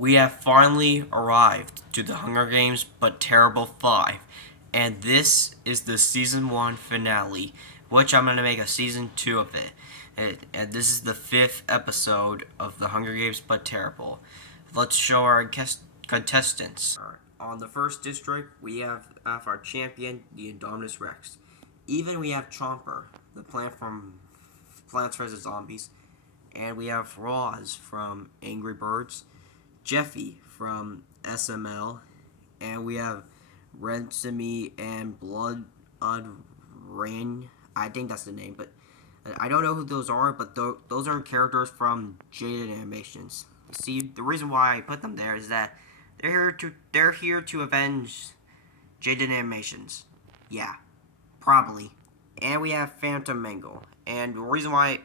We have finally arrived to the Hunger Games But Terrible 5, and this is the Season 1 finale, which I'm going to make a Season 2 of it. And this is the 5th episode of the Hunger Games But Terrible. Let's show our contestants. On the first district, we have our champion, the Indominus Rex. Even we have Chomper, the plant from Plants vs. Zombies. And we have Roz from Angry Birds. Jeffy from SML, and we have Rensemy and Blood Rain. I think that's the name, but I don't know who those are. But those are characters from Jaded Animations. See, the reason why I put them there is that they're here to avenge Jaded Animations. Yeah, probably. And we have Phantom Mango, and the reason why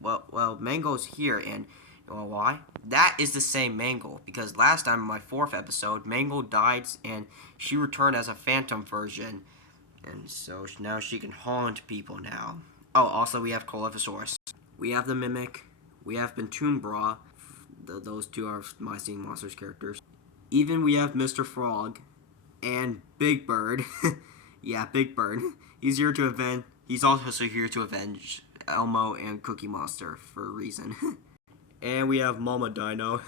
Mango's here, and you know why? That is the same Mango, because last time in my 4th episode, Mango died and she returned as a phantom version. And so now she can haunt people now. Oh, also we have Coleophosaurus. We have the Mimic. We have Bentumbra. Those two are my Seeing Monsters characters. Even we have Mr. Frog and Big Bird. Yeah, Big Bird. He's here to avenge. He's also here to avenge Elmo and Cookie Monster for a reason. And we have Mama Dino.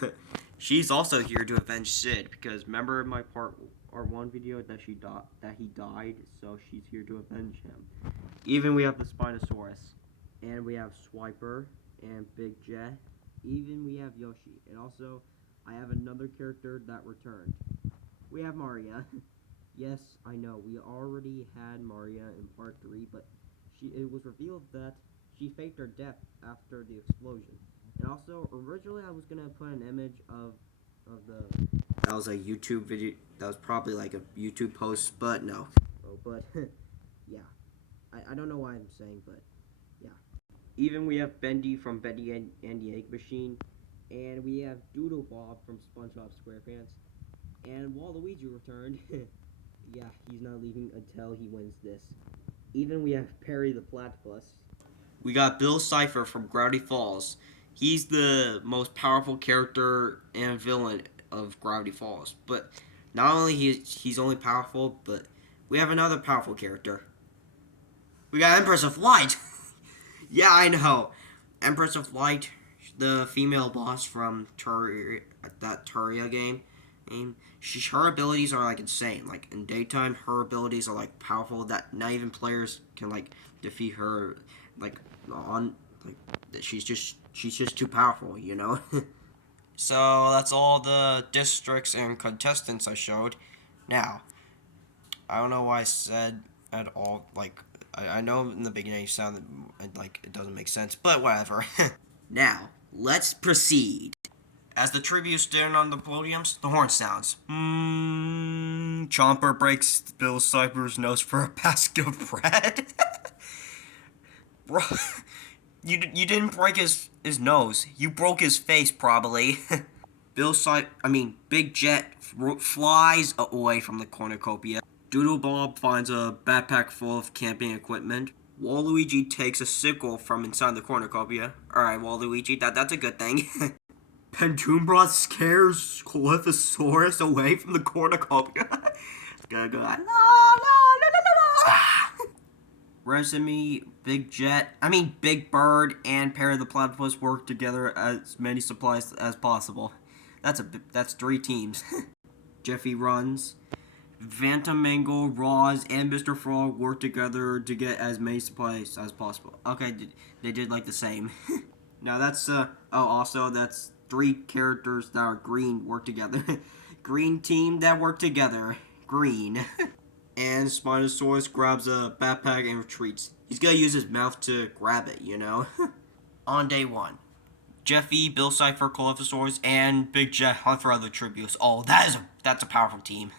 She's also here to avenge Sid, because remember in my part 1 video that he died, so she's here to avenge him. Even we have the Spinosaurus, and we have Swiper and Big Jet. Even we have Yoshi, and also I have another character that returned. We have Maria. Yes, I know we already had Maria in part 3, but it was revealed that she faked her death after the explosion. And also, originally I was gonna put an image of that was a YouTube video. That was probably like a YouTube post, but no. Oh, but yeah, I don't know why I'm saying, but yeah. Even we have Bendy from Bendy and the Egg Machine, and we have Doodle Bob from SpongeBob SquarePants, and Waluigi returned. Yeah, he's not leaving until he wins this. Even we have Perry the Platypus. We got Bill Cipher from Gravity Falls. He's the most powerful character and villain of Gravity Falls. But not only he's only powerful, but we have another powerful character. We got Empress of Light. Yeah, I know. Empress of Light, the female boss from that Terraria game. Her abilities are like insane. Like in daytime, her abilities are like powerful that not even players can like defeat her. She's just too powerful, you know. So that's all the districts and contestants I showed. Now, I don't know why I said at all. Like I know in the beginning you sounded like it doesn't make sense, but whatever. Now let's proceed. As the tribute stand on the podiums, the horn sounds. Chomper breaks Bill Cipher's nose for a basket of bread. Bro, you didn't break his nose. You broke his face, probably. Big Jet flies away from the cornucopia. Doodle Bob finds a backpack full of camping equipment. Waluigi takes a sickle from inside the cornucopia. Alright, Waluigi, that's a good thing. Bentumbra scares Coleophosaurus away from the cornucopia. It's gonna go like, la la la la la. Resemy, Big Bird, and Perry the Platypus work together as many supplies as possible. That's 3 teams. Jeffy runs. Phantom Mango, Roz, and Mr. Frog work together to get as many supplies as possible. Okay, they did like the same. Now that's also that's 3 characters that are green work together. Green team that work together. Green. And Spinosaurus grabs a backpack and retreats. He's gonna use his mouth to grab it, you know? On day 1, Jeffy, Bill Cipher, Coleophosaurus, and Big Jet hunt for other tributes. Oh, that's a powerful team.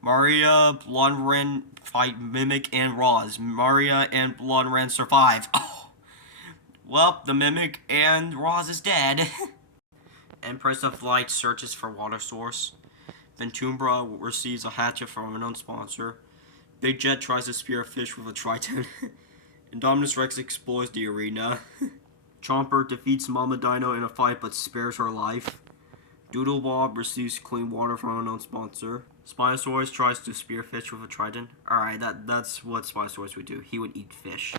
Maria, Blondren fight Mimic and Roz. Maria and Blondren survive. Oh, well, the Mimic and Roz is dead. Empress of Light searches for water source. Bentumbra receives a hatchet from an unknown sponsor. Big Jet tries to spear a fish with a trident. Indominus Rex explores the arena. Chomper defeats Mama Dino in a fight but spares her life. Doodle Bob receives clean water from an unknown sponsor. Spinosaurus tries to spear fish with a trident. Alright, that's what Spinosaurus would do. He would eat fish.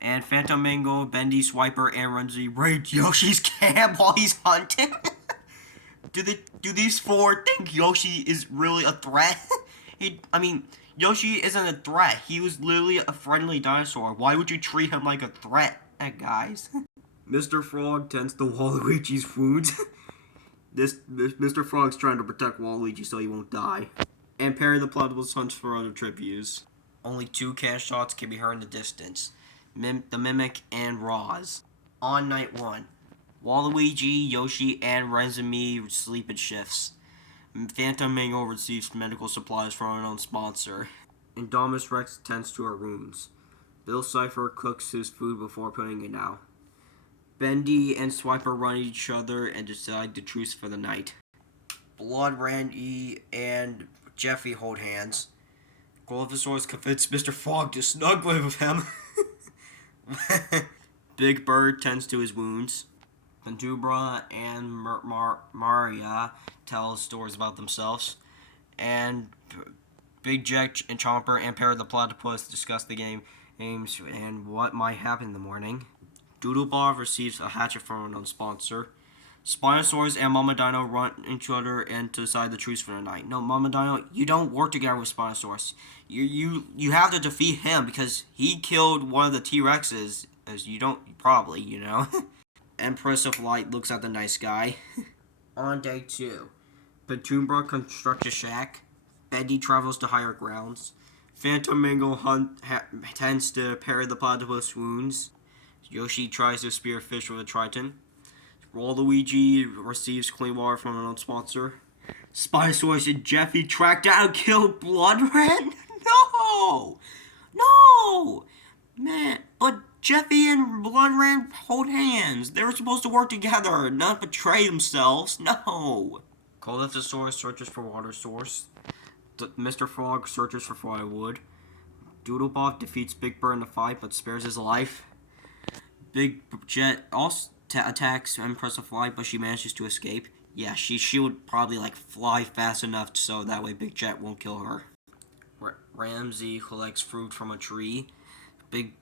And Phantom Mango, Bendy, Swiper, and Renzi raid Yoshi's camp while he's hunting. Do these four think Yoshi is really a threat? Yoshi isn't a threat. He was literally a friendly dinosaur. Why would you treat him like a threat, guys? Mr. Frog tends to Waluigi's wounds. Mr. Frog's trying to protect Waluigi so he won't die. And Perry the Platypus hunts for other tributes. Only 2 can shots can be heard in the distance. The Mimic and Roz. On night 1, Waluigi, Yoshi, and Renzimi sleep in shifts. Phantom Mango receives medical supplies from an unknown sponsor. Indominus Rex tends to her wounds. Bill Cipher cooks his food before putting it out. Bendy and Swiper run each other and decide to truce for the night. Blood Randy and Jeffy hold hands. Golivosaurus convinces Mr. Frog to snuggle with him. Big Bird tends to his wounds. Pandubra and Maria tell stories about themselves. And Big Jet and Chomper and Perry the Platypus discuss the games and what might happen in the morning. Doodlebob receives a hatchet from an unknown sponsor. Spinosaurus and Mama Dino run each other and decide the truce for the night. No, Mama Dino, you don't work together with Spinosaurus. You have to defeat him because he killed one of the T-Rexes. As you don't, probably, you know. Empress of Light looks at the night sky. On day 2, Petumbra constructs a shack. Bendy travels to higher grounds. Phantom Mango tends to Perry the Platypus wounds. Yoshi tries to spear fish with a trident. Waluigi receives clean water from an unknown sponsor. Spinosaurus and Jeffy track down and kill Bloodred? No! No! Man, but Jeffy and Bloodred hold hands. They were supposed to work together, not betray themselves. No! Calyptosaurus searches for water source. Mr. Frog searches for firewood. Doodlebob defeats Big Bird in a fight but spares his life. Big Jet also attacks Empress of Light, but she manages to escape. Yeah, she would probably fly fast enough so that way Big Jet won't kill her. Ramsey collects fruit from a tree. Big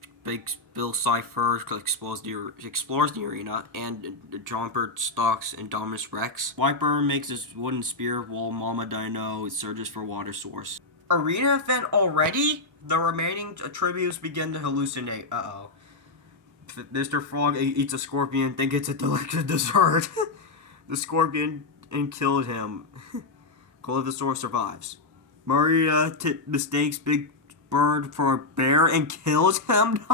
Bill Cipher explores the arena, and Jomper stalks Indominus Rex. Wiper makes his wooden spear while Mama Dino searches for water source. Arena event already? The remaining tributes begin to hallucinate. Uh-oh. Mr. Frog eats a scorpion, thinks it's a delicious dessert. The scorpion killed him. Calyptosaurus survives. Maria mistakes Big Bird for a bear and kills him.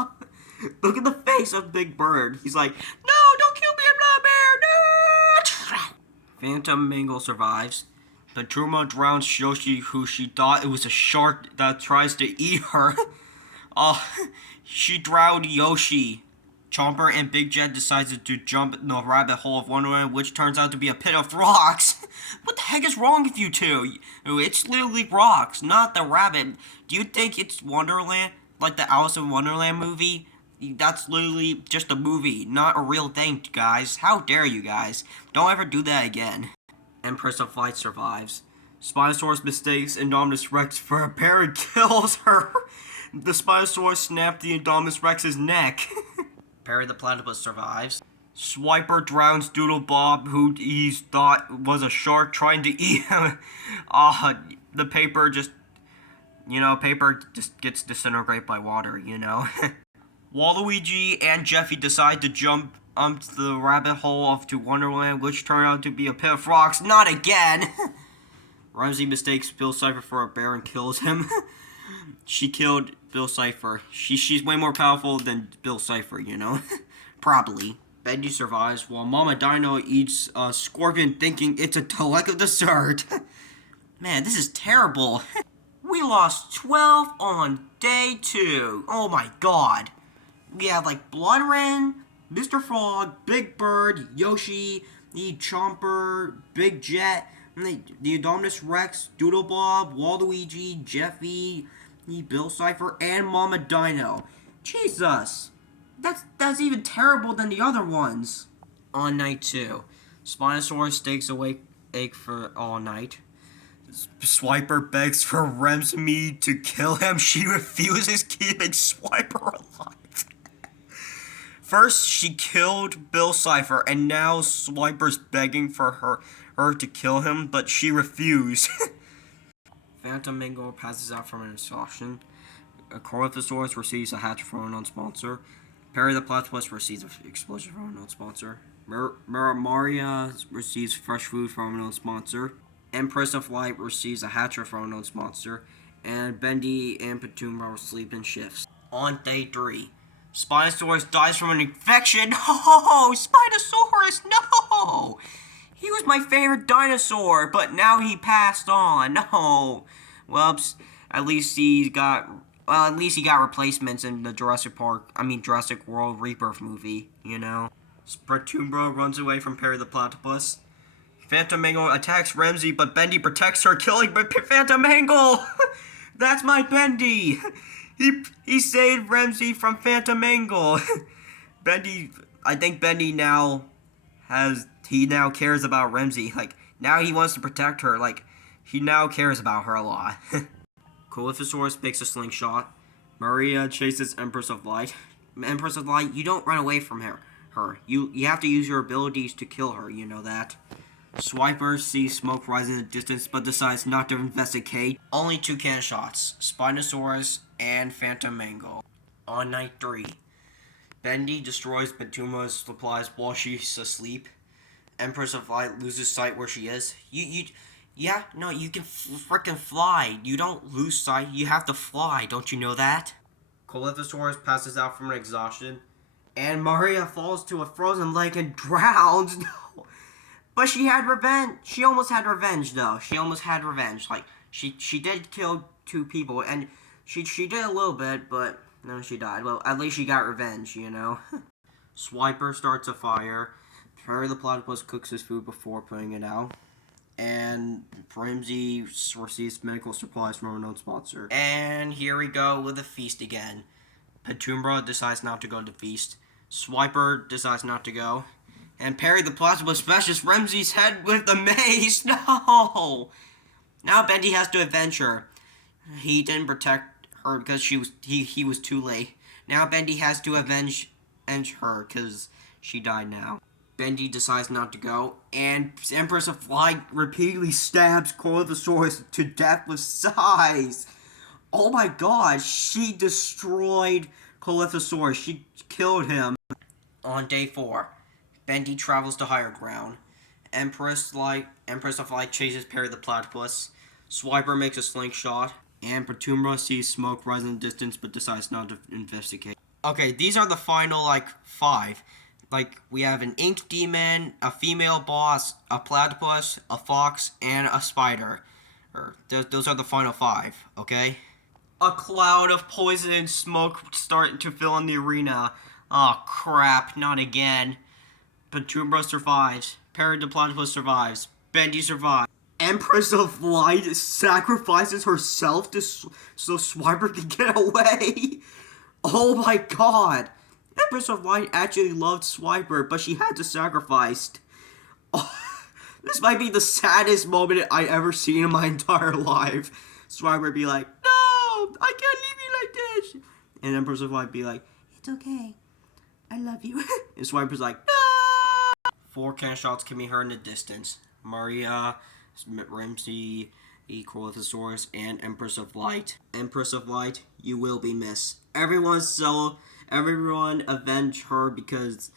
Look at the face of Big Bird. He's like, no, don't kill me, I'm not a bear. No! Phantom Mango survives. Petruma drowns Yoshi, who she thought it was a shark that tries to eat her. She drowned Yoshi. Chomper and Big Jet decided to jump in the rabbit hole of Wonderland, which turns out to be a pit of rocks. What the heck is wrong with you two? It's literally rocks, not the rabbit. Do you think it's Wonderland, like the Alice in Wonderland movie? That's literally just a movie, not a real thing, guys. How dare you guys? Don't ever do that again. Empress of Light survives. Spinosaurus mistakes Indominus Rex for a bear and kills her. The Spinosaurus snapped the Indominus Rex's neck. Perry the Platypus survives. Swiper drowns Doodlebob, who he thought was a shark trying to eat him. The paper just gets disintegrated by water, you know. Waluigi and Jeffy decide to jump to the rabbit hole to Wonderland, which turned out to be a pit of rocks. Not again! Ramsey mistakes Bill Cipher for a bear and kills him. She killed Bill Cipher. She's way more powerful than Bill Cipher, you know? Probably. Bendy survives while Mama Dino eats a scorpion thinking it's a delectable dessert. Man, this is terrible. We lost 12 on day 2. Oh my god. We have Bloodred, Mr. Frog, Big Bird, Yoshi, Chomper, Big Jet, the Indominus Rex, Doodlebob, Waluigi, Jeffy, Bill Cipher, and Mama Dino. Jesus! That's even terrible than the other ones. On night 2, Spinosaurus stays awake for all night. Swiper begs for Remsy to kill him. She refuses, keeping Swiper alive. First, she killed Bill Cipher, and now Swiper's begging for her to kill him, but she refused. Phantom Mango passes out from an exhaustion. Coryphosaurus receives a hatch from an unknown sponsor. Perry the Platypus receives an explosion from an unknown sponsor. Maria receives fresh food from an unknown sponsor. Empress of Light receives a hatcher from an unknown sponsor. And Bendy and Petumba sleep in shifts. On day 3, Spinosaurus dies from an infection. No! Spinosaurus, no! He was my favorite dinosaur, but now he passed on. No. Whoops. At least he got replacements in the Jurassic World Rebirth movie, you know. Petumba runs away from Perry the Platypus. Phantom Mangle attacks Remsy, but Bendy protects her, killing Phantom Mangle! That's my Bendy! He saved Remsy from Phantom Mangle. I think Bendy now cares about Remsy. Like, now he wants to protect her. Like, he now cares about her a lot. Coryphosaurus makes a slingshot. Maria chases Empress of Light. Empress of Light, you don't run away from her. You have to use your abilities to kill her, you know that. Swiper sees smoke rising in the distance, but decides not to investigate. Only 2 cannon shots, Spinosaurus and Phantom Mangle. On night 3, Bendy destroys Petumba's supplies while she's asleep. Empress of Light loses sight where she is. You can frickin' fly. You don't lose sight, you have to fly, don't you know that? Coryphosaurus passes out from an exhaustion, and Maria falls to a frozen lake and drowns. No. But she had revenge. She almost had revenge, though. She almost had revenge. Like, she did kill 2 people, and she did a little bit, but no, she died. Well, at least she got revenge, you know. Swiper starts a fire. Perry the Platypus cooks his food before putting it out. And Remsy receives medical supplies from an unknown sponsor. And here we go with the feast again. Petumba decides not to go to the feast. Swiper decides not to go. And Perry the Platypus smashes Remsy's head with the mace. No! Now Bendy has to avenge her. He didn't protect her because he was too late. Now Bendy has to avenge her because she died now. Bendy decides not to go, and Empress of Light repeatedly stabs Coryphosaurus to death with size. Oh my god, she destroyed Coryphosaurus. She killed him. On day 4, Bendy travels to higher ground. Empress of Light chases Perry the Platypus. Swiper makes a slingshot, and Petumba sees smoke rise in the distance but decides not to investigate. Okay, these are the final, 5. We have an ink demon, a female boss, a platypus, a fox, and a spider. Those are the final 5, okay? A cloud of poison and smoke starting to fill in the arena. Oh crap, not again. Petumba survives. Perry the Platypus survives. Bendy survives. Empress of Light sacrifices herself so Swiper can get away. Oh my god. Empress of Light actually loved Swiper, but she had to sacrifice. Oh, this might be the saddest moment I ever seen in my entire life. Swiper be like, no, I can't leave you like this. And Empress of Light be like, it's okay. I love you. And Swiper's like, no. 4 cannon shots can be heard in the distance. Maria, Remsy, Coryphosaurus, and Empress of Light. Empress of Light, you will be missed. Everyone avenge her because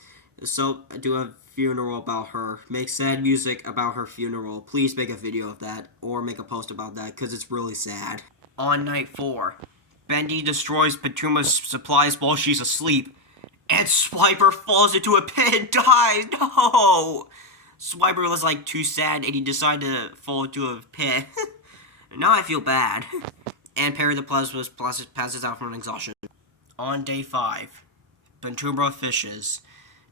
do a funeral about her. Make sad music about her funeral. Please make a video of that or make a post about that because it's really sad. On night 4, Bendy destroys Petumba's supplies while she's asleep, and Swiper falls into a pit and dies. No! Swiper was too sad and he decided to fall into a pit. Now I feel bad. And Perry the Platypus passes out from exhaustion. On day 5, Petumba fishes.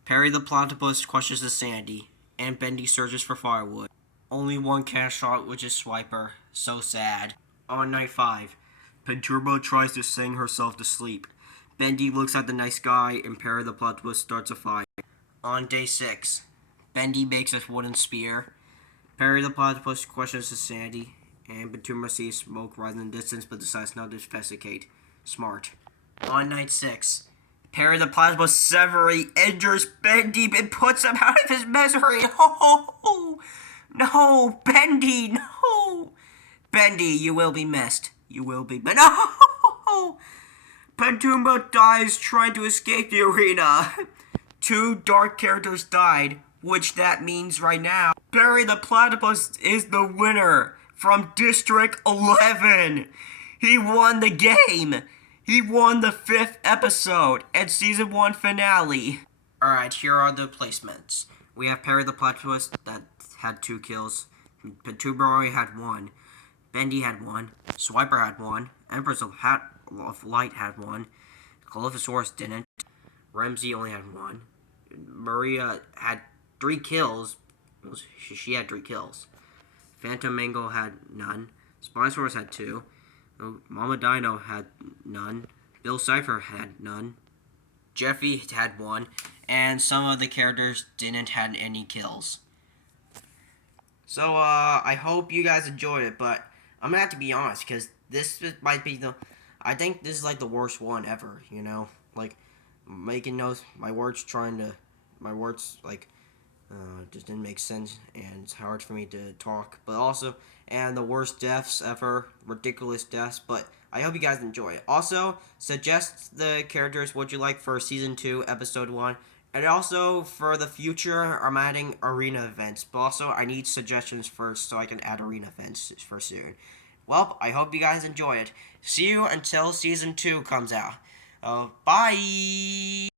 Perry the Platypus questions the sandy, and Bendy searches for firewood. Only 1 cannon shot, which is Swiper. So sad. On night 5, Petumba tries to sing herself to sleep. Bendy looks at the night sky, and Perry the Platypus starts a fire. On day 6, Bendy makes a wooden spear. Perry the Platypus questions his sanity. And Batumra sees smoke rise in the distance but decides not to investigate. Smart. On night 6, Perry the Platypus severely injures Bendy and puts him out of his misery. Oh, no, Bendy, no. Bendy, you will be missed. You will be. But no! Batumra dies trying to escape the arena. 2 dark characters died, which that means right now, Perry the Platypus is the winner from District 11. He won the game. He won the 5th episode and Season 1 finale. Alright, here are the placements. We have Perry the Platypus that had 2 kills. Batumra only had 1. Bendy had 1. Swiper had 1. Empress of Light had 1. Calyphosaurus didn't. Ramsey only had 1. Maria had 3 kills. She had 3 kills. Phantom Mango had none. Spinosaurus had 2. Mama Dino had none. Bill Cipher had none. Jeffy had 1. And some of the characters didn't have any kills. So, I hope you guys enjoyed it, but I'm gonna have to be honest, because this might be I think this is like the worst one ever, you know? Like, making those, my words like, just didn't make sense, and it's hard for me to talk, but also, and the worst deaths ever, ridiculous deaths, but I hope you guys enjoy it. Also, suggest the characters what you like for Season 2, Episode 1, and also, for the future, I'm adding arena events, but also, I need suggestions first so I can add arena events for soon. Well, I hope you guys enjoy it. See you until Season 2 comes out. Bye!